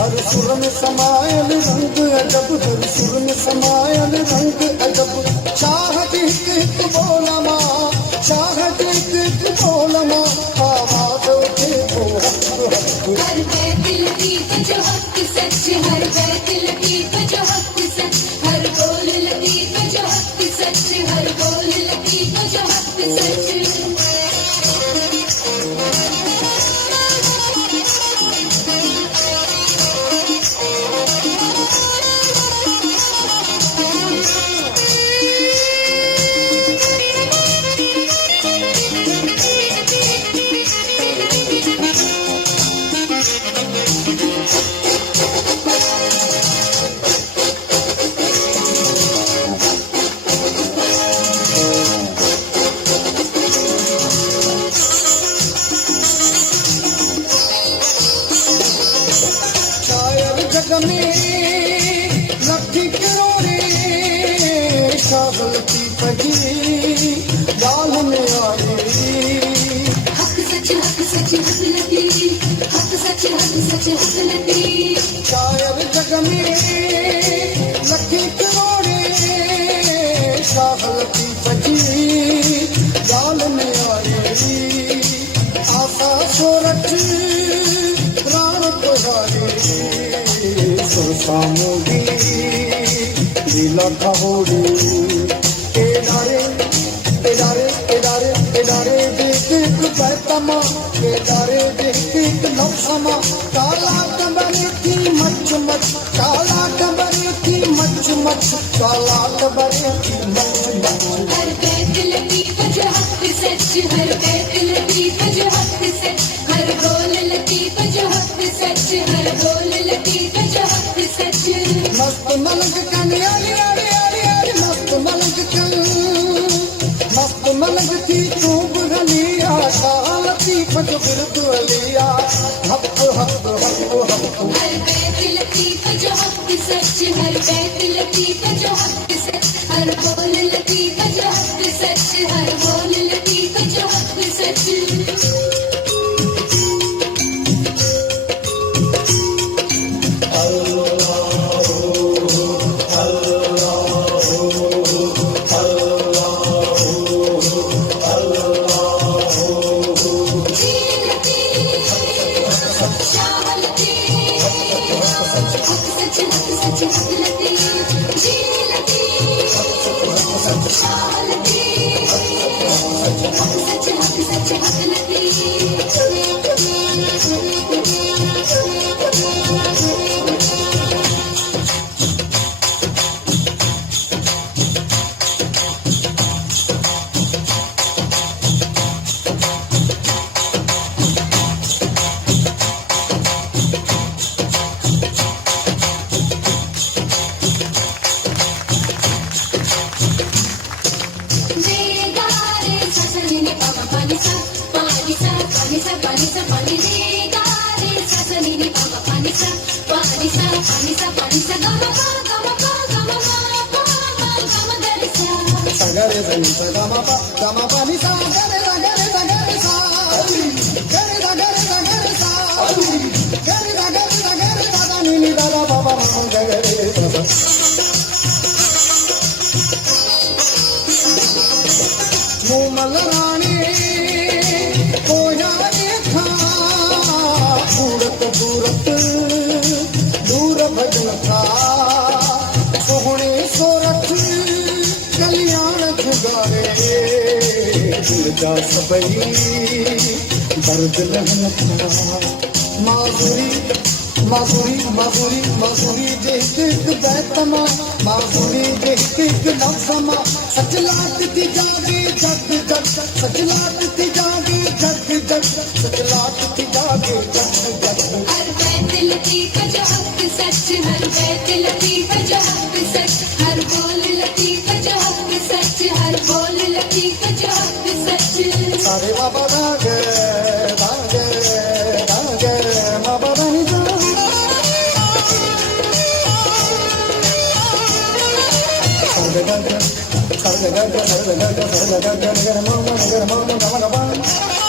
हर सुर में समायल रंग अजब, हर सुर में समायल रंग अजब। चाहत हिक बोला माँ, चाहत हिक बोला माँ, आवाज उठे तो हक हक। हर बैत लतीफ जो हक सच, हर बैत लतीफ जो हक सच, हर बोल लतीफ जो हक सच, हर बोल लतीफ जो हक सच। शायर जग में लखी करोड़े शाह लतीफ जी जाल में आए। आशा सोरठ प्राण पुजारी सुरसामोगी लीला खहोड़ी। केदारे केदारे केदारे केदारे देख बैतमा, केदारे देख नौसमा। काला कबरी की मच मच, काला कबरी की मच मच, काला कबरी की मच मच। हर बैत लतीफ जो हक सच, हर बैत लतीफ जो हक सच, हर बोल लतीफ जो हक सच, हर बोल लतीफ जो हक सच। मस्त मलक कन यारी यारी यारी यारी, मस्त मलक कन, मस्त मलक की खूब गलिया, शाह लतीफ जो बिरद अलिया। हक हक हक हक। हर बैत लतीफ जो हक सच, हर बैत लतीफ जो हक सच, हर बोल लतीफ जो हक सच, हर बोल लतीफ जो हक सच। शाह लतीफ हक सच हक Latif Sagare sa ni sa gama pa ni sa gare sa gare sa gare sa gare sa gare sa gare sa gare sa gare sa gare sa ni ni da da ba ba ma gare sa Momal रानी कोया देखा सूरत सूरत दूर भजन था सोहणे सोरठ कल्याण जुगारे दिल जा सबई दर्द लहन था माधुरी माधुरी माधुरी माधुरी जे एक बैतमा माधुरी जे एक नफमा सच लाट थी जागे जग जग सच लाट थी जागे जग जग सच लाट थी जागे जग जग हर बैत लतीफ जो हक सच हर बैत लतीफ जो हक सच हर बोल लतीफ जो हक सच हर बोल लतीफ जो हक सच सारे बाबा दागे दागे दागे बाबा दानी जा sarga sarga sarga sarga sarga sarga sarga sarga sarga sarga sarga sarga